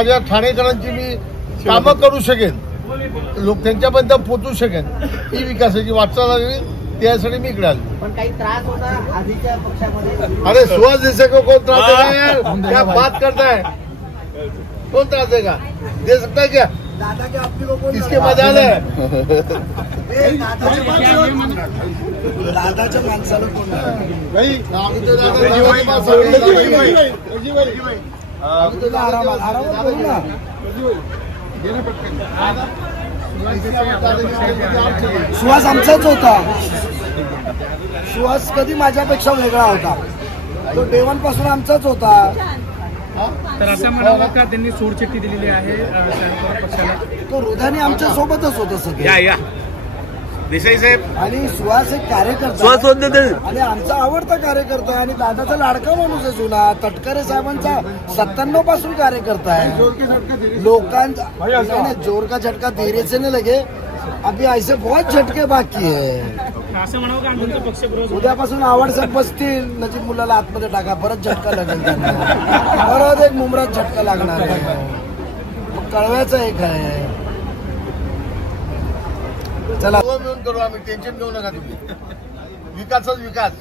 माझ्या ठाणेकरांची मी कामं करू शकेन, लोक त्यांच्यापर्यंत पोहोचू शकेन, ही विकासाची वाटचाल लागली, त्यासाठी मी इकडे आलो. पण काही त्रास होता आधीच्या पक्षामध्ये? अरे सुहास देसाई को कौन त्रास देगा? क्या बात करता है? कौन त्रास देगा? दे सकता है क्या? दादा के अपनी को किसके मजाल है? दादाच्या माणसाला कोण भाई आम्ही तो दादाच्या पास सुहास आमचाच होता. सुहास कधी माझ्यापेक्षा वेगळा होता. तो डेवन पासून आमचाच होता. तर असं म्हणावं का त्यांनी सोडचिठ्ठी दिलेली आहे शरद पक्षाला? तो हृदयाने आमच्या सोबतच होतं सगळे. या देसाई साहेब आणि सुहास एक कार्यकर्ता आणि आमचा आवडता कार्यकर्ता आहे आणि दादाचा लाडका माणूस आहे. जुना तटकरे साहेबांचा 97 पासून कार्यकर्ता आहे. लोकांचा जोर का झटका धीरे से नहीं लगे, अभी ऐसे बहुत झटके बाकी है. असं म्हणावं का आमचा पक्ष विरोध? उद्यापासून आवडसाहेब बसतील, नजीब मुलाला आतमध्ये टाका, परत झटका लागेल त्यांना, परत एक मुंबरात झटका लागणार आहे. कळव्याचं एक आहे. चला मिळून करू आम्ही, टेन्शन घेऊ नका तुम्ही. विकासच विकास.